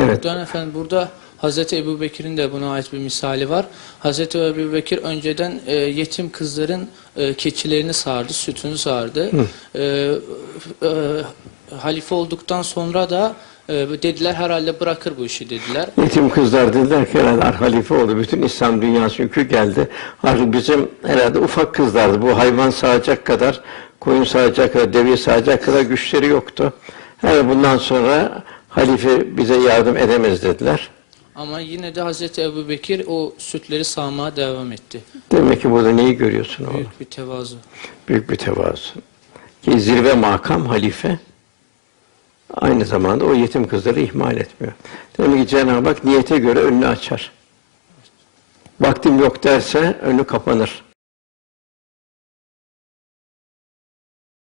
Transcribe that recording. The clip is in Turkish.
Evet. Buradan efendim burada Hazreti Ebu Bekir'in de buna ait bir misali var. Hazreti Ebu Bekir önceden e, yetim kızların e, keçilerini sardı, sütünü sardı. E, e, halife olduktan sonra da e, dediler herhalde bırakır bu işi dediler. Yetim kızlar dediler ki herhalde halife oldu. Bütün İslam dünyası yükü geldi. Artık bizim herhalde ufak kızlardı. Bu hayvan sağacak kadar, koyun sağacak kadar, devi sağacak kadar güçleri yoktu. Her yani bundan sonra halife bize yardım edemez dediler. Ama yine de Hazreti Ebu Bekir o sütleri sağmaya devam etti. Demek ki burada neyi görüyorsun oğlum? Büyük o? bir tevazu. Büyük bir tevazu. Ki zirve makam halife aynı zamanda o yetim kızları ihmal etmiyor. Demek ki Cenab-ı Hak niyete göre önünü açar. Vaktim yok derse önü kapanır.